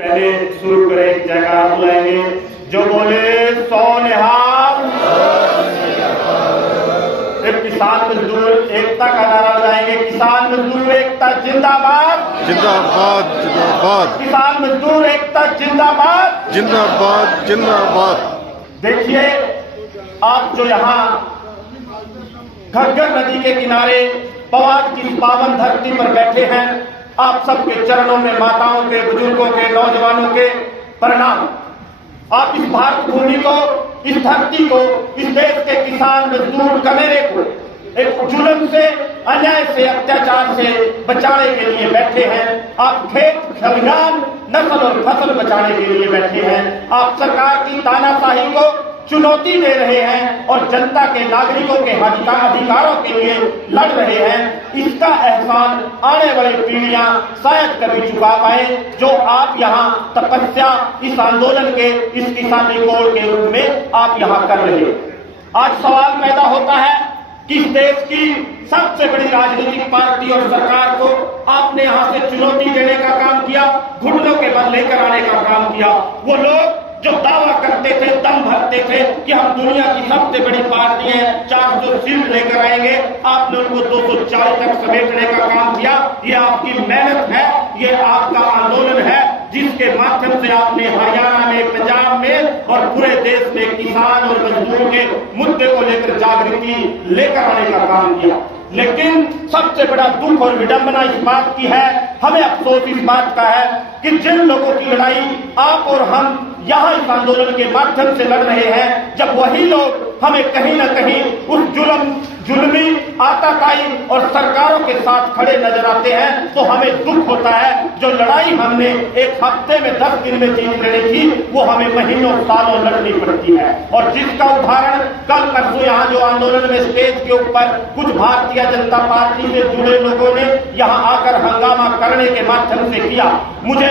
पहले शुरू करें, जयकारा बुलाएंगे। जो बोले सौ निहाल। एक किसान मजदूर एकता का नारा लगाएंगे। किसान मजदूर एकता जिंदाबाद, जिंदाबाद जिंदाबाद। किसान मजदूर एकता जिंदाबाद, जिंदाबाद जिंदाबाद। देखिए, आप जो यहाँ घग्गर नदी के किनारे पवाद की पावन धरती पर बैठे हैं, आप सबके चरणों में माताओं के, बुजुर्गों के, नौजवानों के प्रणाम। आप इस भारत भूमि को, इस धरती को, इस देश के किसान मजदूर कमेरे को एक जुल्म से, अन्याय से, अत्याचार से बचाने के लिए बैठे हैं। आप खेत खलिहान, नस्ल और फसल बचाने के लिए बैठे हैं। आप सरकार की तानाशाही को चुनौती दे रहे हैं और जनता के, नागरिकों के अधिकारों के लिए लड़ रहे हैं। इसका एहसान आने वाली पीढ़ियां शायद कभी चुका पाए, जो आप यहाँ तपस्या, इस आंदोलन के, इस किसानी कोड के रूप में आप यहाँ कर रहे हैं। आज सवाल पैदा होता है कि इस देश की सबसे बड़ी राजनीतिक पार्टी और सरकार को आपने यहाँ से चुनौती देने का काम किया, घुटनों के बल लेकर आने का काम किया। वो लोग जो दावा करते थे, दम भरते थे कि हम दुनिया की सबसे बड़ी पार्टी है, 400 सीट लेकर आएंगे, आपने उनको 240 तक समेटने का काम किया। ये आपकी मेहनत है, ये आपका आंदोलन है, जिसके माध्यम से आपने हरियाणा में, पंजाब में और पूरे देश में किसान और मजदूर के मुद्दे को लेकर जागृति लेकर आने का काम किया। लेकिन सबसे बड़ा दुख और विडंबना इस बात की है, हमें अफसोस इस बात का है कि जिन लोगों की लड़ाई आप और हम यहाँ इस आंदोलन के माध्यम से लड़ रहे हैं, जब वही लोग हमें कहीं न कहीं उस जुल्मी, आताताई और सरकारों के साथ खड़े नजर आते हैं, तो हमें दुख होता है। जो लड़ाई हमने एक हफ्ते में, 10 दिन में जीत लेनी थी, वो हमें महीनों सालों लड़नी पड़ती है। और जिसका उदाहरण कल परसों यहाँ जो आंदोलन में स्टेज के ऊपर कुछ भारतीय जनता पार्टी से जुड़े लोगों ने यहाँ आकर हंगामा करने के माध्यम से किया,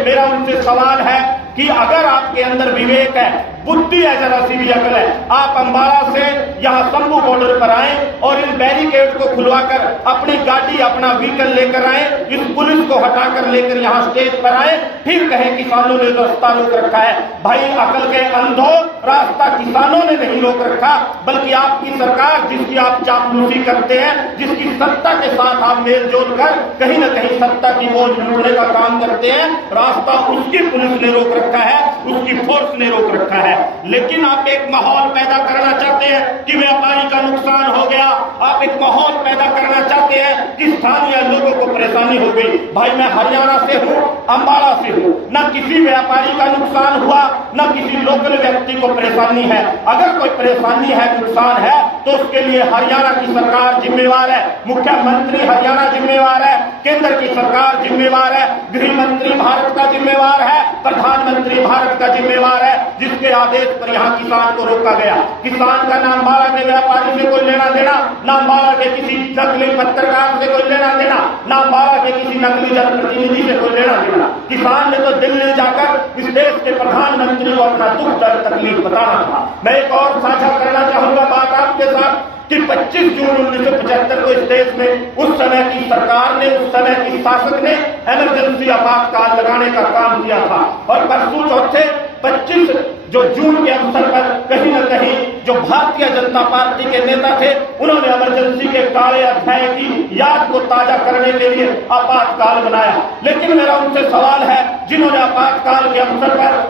मेरा उनसे सवाल है कि अगर आपके अंदर विवेक है, बुद्धि है, जरा सी भी अकल है, आप अंबाला से यहाँ शंभू बॉर्डर पर आए और इन बैरिकेड को खुलवाकर अपनी गाड़ी, अपना व्हीकल लेकर आए, इस पुलिस को हटाकर लेकर यहाँ स्टेज पर आए, फिर कहें किसानों ने रास्ता रोक रखा है। भाई, अकल के अंधों, रास्ता किसानों ने नहीं रोक रखा, बल्कि आपकी सरकार, जिसकी आप चापलूसी करते हैं, जिसकी सत्ता के साथ आप मेलजोल कर कहीं न कहीं सत्ता की मौज लूटने का काम करते हैं, रास्ता उसकी पुलिस ने रोक रखा है, उसकी फोर्स ने रोक रखा है। लेकिन आप एक माहौल पैदा करना चाहते हैं कि व्यापारी का नुकसान हो गया, आप एक माहौल पैदा करना चाहते हैं कि स्थानीय लोगों को परेशानी हो गई। भाई, मैं हरियाणा से हूँ, अंबाला से हूँ, न किसी व्यापारी का नुकसान हुआ, न किसी लोकल व्यक्ति को परेशानी है। अगर कोई परेशानी है, नुकसान है, तो उसके लिए हरियाणा की सरकार जिम्मेवार है, मुख्यमंत्री हरियाणा जिम्मेवार है, केंद्र की सरकार जिम्मेवार है, गृह मंत्री भारत का जिम्मेवार है, प्रधानमंत्री भारत का जिम्मेवार है, जिसके आदेश पर यहाँ किसान को रोका गया। किसान का ना अंबाला के व्यापारी से कोई लेना देना, ना अंबाला के किसी नकली पत्रकार से कोई लेना देना, ना अंबाला के किसी नकली जनप्रतिनिधि से कोई लेना देना। किसान ने तो दिल्ली जाकर इस देश के प्रधानमंत्री को अपना दुख दर्द तकलीफ बताना था। मैं एक और साझा करना चाहूंगा बात आपके साथ कि 25 जून 1975 को इस देश में उस समय की सरकार ने, उस समय की शासक ने इमरजेंसी आपातकाल लगाने का काम किया था। और परसों चौथे 25 जो जून के अवसर पर कहीं न कहीं जो भारतीय जनता पार्टी के नेता थे, उन्होंने इमरजेंसी के काले अध्याय की याद को ताजा करने के लिए आपातकाल बनाया। लेकिन मेरा उनसे सवाल है, जिन्होंने आपातकाल के अवसर पर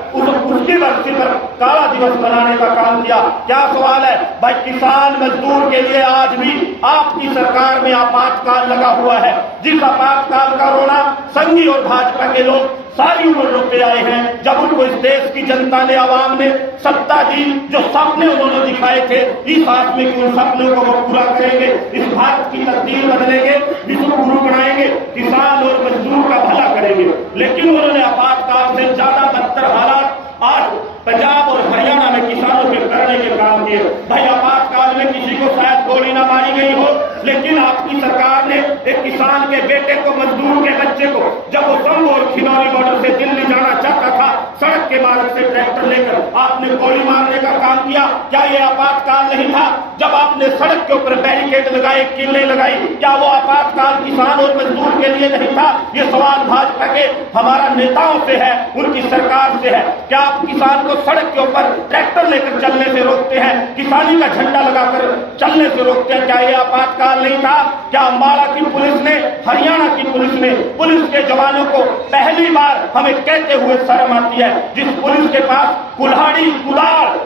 उसकी बरसी पर काला दिवस मनाने का काम किया, क्या सवाल है? भाई, किसान मजदूर के लिए आज भी आपकी सरकार में आपातकाल लगा हुआ है। जिस आपातकाल का रोना संघी और भाजपा के लोग सारी उम्र रोके आए हैं, जब उनको इस देश की जनता ने, आवाम ने सत्ता दी, जो सपने उन्होंने दिखाए थे, इस हाथ में कि उन सपनों को वो पूरा करेंगे, इस भारत की तकदीर बदलेंगे, विश्व गुरु बनाएंगे, किसान और मजदूर का भला करेंगे। लेकिन उन्होंने आपातकाल से ज्यादा बदतर हालात आज पंजाब और हरियाणा में किसानों के करने के काम किए। भाई, आपातकाल में किसी को शायद गोली ना मारी गई हो, लेकिन आपकी सरकार ने एक किसान के बेटे को, मजदूर के बच्चे को, जब वो शंभू और खिनौरी बॉर्डर से दिल्ली जाना चाहता था, सड़क के मार्ग से ट्रैक्टर लेकर आपने गोली मारने का काम किया। क्या ये आपातकाल नहीं था? जब आपने सड़क के ऊपर बैरिकेड लगाए, किले लगाई, क्या वो आपातकाल किसान और मजदूर के लिए नहीं था? ये सवाल भाजपा के हमारा नेताओं से है, उनकी सरकार से है। क्या आप किसान को सड़क के ऊपर ट्रैक्टर लेकर चलने से रोकते हैं, किसानी का झंडा लगाकर चलने से रोकते हैं? क्या ये आपातकाल नहीं था? क्या अम्बाला की पुलिस ने, हरियाणा की पुलिस ने, पुलिस के जवानों को पहली बार हमें कहते हुए शर्म आती है, जिस पुलिस के पास कुल्हाड़ी, कुदाल,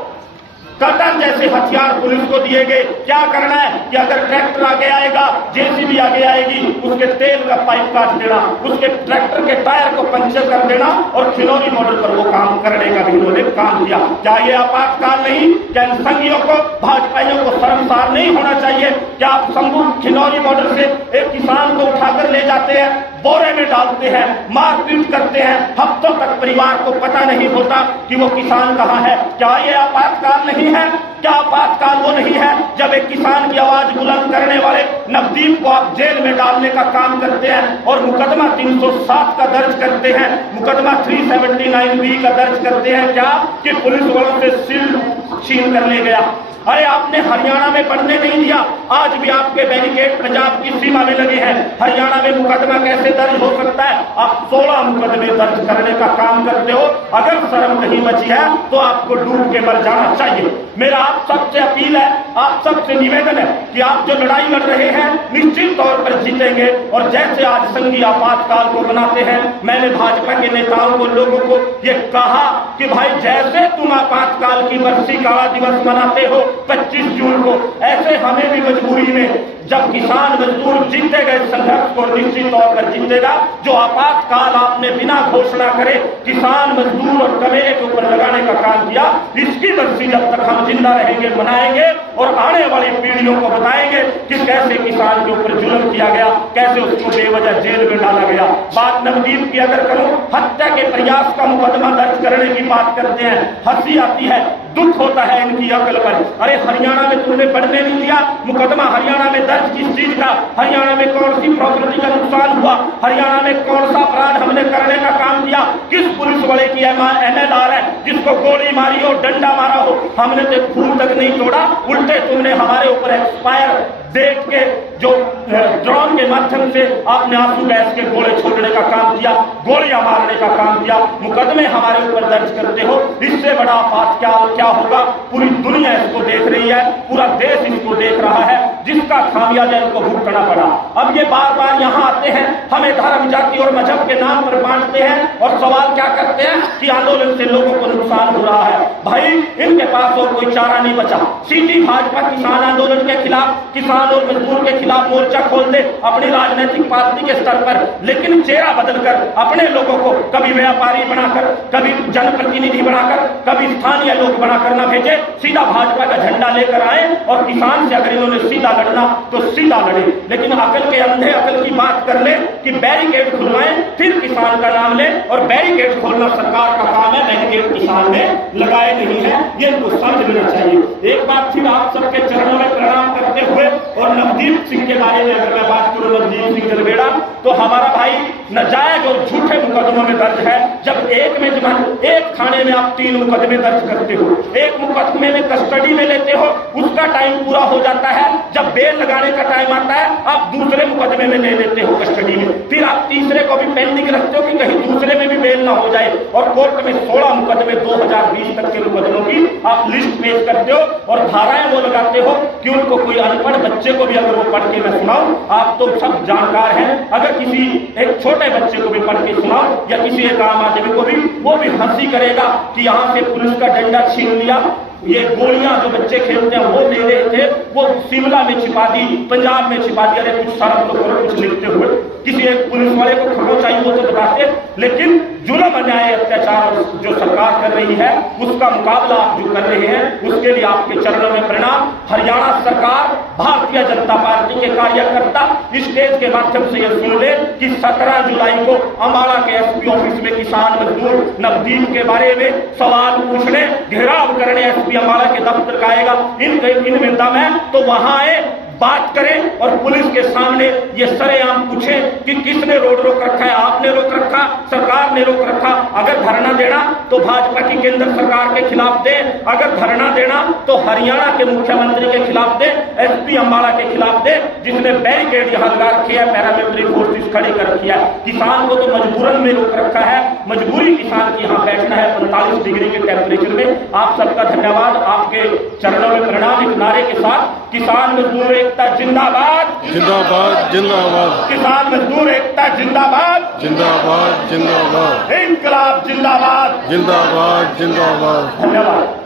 कटर जैसे हथियार पुलिस को दिए गए, क्या करना है कि अगर ट्रैक्टर आगे आएगा, जेसीबी आगे आएगी, उसके तेल का पाइप काट देना, उसके ट्रैक्टर के टायर को पंचर कर देना और खिलौनी मॉडल पर वो काम करने का भी उन्होंने काम किया। क्या ये आपातकाल नहीं? क्या इन संघियों को, भाजपाइयों को शर्मसार नहीं होना चाहिए? क्या आप शंभू खिलौनी मॉडल से एक किसान को उठाकर ले जाते हैं, बोरे में डालते हैं, मारपीट करते हैं, हफ्तों तक परिवार को पता नहीं होता कि वो किसान कहाँ है? क्या ये आपातकाल नहीं है? क्या आपातकाल वो नहीं है जब एक किसान की आवाज बुलंद करने वाले नवदीप को आप जेल में डालने का काम करते हैं और मुकदमा 307 का दर्ज करते हैं, मुकदमा 379B का दर्ज करते हैं? क्या कि पुलिस वालों से सिल छीन कर ले गया? अरे आपने हरियाणा में बढ़ने नहीं दिया, आज भी आपके बैरिकेड पंजाब की सीमा में लगे हैं। हरियाणा में मुकदमा कैसे दर्ज हो सकता है? आप 16 मुकदमे दर्ज करने का काम करते हो। अगर शर्म नहीं बची है तो आपको डूब के मर जाना चाहिए। मेरा आप सबसे अपील है, आप सबसे निवेदन है कि आप जो लड़ाई लड़ रहे हैं निश्चित तौर पर जीतेंगे। और जैसे आज संघीय आपातकाल को मनाते हैं, मैंने भाजपा के नेताओं को, लोगों को ये कहा कि भाई जैसे तुम आपातकाल की बरसी काला दिवस मनाते हो 25 जून को, ऐसे हमें भी मजबूरी में जब किसान मजदूर जीतेगा इस संघर्ष को निश्चित तौर पर जीतेगा। जो आपातकाल आपने बिना घोषणा करे किसान मजदूर और कमेरे के ऊपर लगाने का काम किया, इसकी बरसी जब तक हम जिंदा रहेंगे मनाएंगे और आने वाली पीढ़ियों को बताएंगे कि कैसे किसान के ऊपर जुल्म किया गया, कैसे उसको बेवजह जेल में डाला गया। बात नवदीप की अगर करूं, हत्या के प्रयास का मुकदमा दर्ज करने की बात करते हैं, हंसी आती है, दुख होता है इनकी अकल पर। अरे हरियाणा में तुमने बढ़ने नहीं दिया मुकदमा, हरियाणा में दर्ज किस चीज का? हरियाणा में कौन सी प्रॉपर्टी का नुकसान हुआ? हरियाणा में कौन सा अपराध हमने करने का काम किया? किस पुलिस वाले की MLR है जिसको गोली मारी हो, डंडा मारा हो? हमने तो खून तक नहीं तोड़ा, उल्टे तुमने हमारे ऊपर एक्सपायर डेट के जो ड्रोन के माध्यम से आपने आंसू गैस के गोले छोड़ने का काम किया, गोलियां मारने का काम किया, मुकदमे हमारे ऊपर दर्ज करते हो। इससे बड़ा बात क्या होगा? पूरी दुनिया इसको देख रही है, पूरा देश इसको देख रहा है, जिसका खामियाजा इनको भुगतना पड़ा। अब ये बार बार यहाँ आते हैं, हमें धर्म, जाति और मजहब के नाम पर बांटते हैं और सवाल क्या करते हैं कि आंदोलन से लोगों को नुकसान हो रहा है। भाई इनके पास और कोई चारा नहीं बचा। सीधी भाजपा किसान आंदोलन के खिलाफ, किसान और मजदूर के खिलाफ मोर्चा खोल दे अपनी राजनीतिक पार्टी के स्तर पर, लेकिन चेहरा बदलकर अपने लोगों को कभी व्यापारी बनाकर, कभी जनप्रतिनिधि बनाकर, कभी स्थानीय लोग बनाकर न भेजे, सीधा भाजपा का झंडा लेकर आए और किसान से अगर इन्होंने सीधा लड़ना तो सीधा लड़े। लेकिन अकल के अंधे अकल की बात कर ले कि बैरिकेड खुलवाएं, फिर किसान का नाम ले, और बैरिकेड खोलना सरकार का काम है, बैरिकेड किसान ने लगाए नहीं है, ये इनको समझ लेना चाहिए। एक बात फिर आप सबके चरणों में प्रणाम करते हुए और नवदीप सिंह के बारे में अगर मैं बात करूं, नवदीप सिंह गलबेड़ा तो हमारा भाई नाजायज और झूठे मुकदमों में दर्ज है। जब एक थाने में आप 3 मुकदमे दर्ज करते हो, एक मुकदमे में कस्टडी में लेते हो, उसका टाइम पूरा हो जाता है, जब बेल लगाने का टाइम आता है आप दूसरे मुकदमे में ले लेते हो कस्टडी में, फिर आप तीसरे को भी पेंडिंग रखते हो कि कहीं दूसरे में भी बेल ना हो जाए, और कोर्ट में 16 मुकदमे 2020 तक के मुकदमों की आप लिस्ट पेश करते हो और धाराएं वो लगाते हो कि उनको कोई अनपढ़ बच्चे को भी अगर वो पढ़ के मैं सुनाऊं, आप तो सब जानकार हैं, अगर किसी एक छोटे बच्चे को भी पढ़ के सुनाओ या किसी एक आम आदमी को भी, वो भी हंसी करेगा कि यहाँ से पुलिस का डंडा छीन लिया, ये गोलियां जो बच्चे खेलते हैं वो ले रहे थे, वो शिमला में छिपा दी, पंजाब में छिपा दी। अरे कुछ शर्म तो करो, कुछ लिखते हुए किसी एक पुलिस वाले को खबर चाहिए वो तो बताते, लेकिन जुल्म, अन्याय, अत्याचार जो सरकार कर रही है उसका मुकाबला आप जो कर रहे हैं उसके लिए आपके चरणों में प्रणाम। हरियाणा सरकार, भारतीय जनता पार्टी के कार्यकर्ता स्टेज के माध्यम से यह सुन ले कि 17 जुलाई को अम्बाला के SP ऑफिस में किसान मजदूर नवदीप के बारे में सवाल पूछने, घेराव करने SP अम्बाला के दफ्तर का आएगा। इनमें दम है तो वहां आए, बात करें और पुलिस के सामने ये सरेआम पूछें कि किसने रोड रोक रखा है, आपने रोक रखा, सरकार ने रोक रखा। अगर धरना देना तो भाजपा की केंद्र सरकार के खिलाफ दे, अगर धरना देना तो हरियाणा के मुख्यमंत्री के खिलाफ दे, एसपी अंबाला के खिलाफ दे, जिसने बैरिकेड यहां लगा रखी है, पैरामिलिट्री फोर्सेस खड़ी कर रखी है। किसान को तो मजबूरन में रोक रखा है, मजबूरी किसान की यहां बैठना है 45 डिग्री के टेम्परेचर में। आप सबका धन्यवाद, आपके चरणों में प्रणाम। एक नारे के साथ, किसान मजदूर एकता जिंदाबाद, जिंदाबाद जिंदाबाद, किसान मजदूर एकता जिंदाबाद, जिंदाबाद जिंदाबाद, इनकलाब जिंदाबाद। जिंदाबाद जिंदाबाद। धन्यवाद।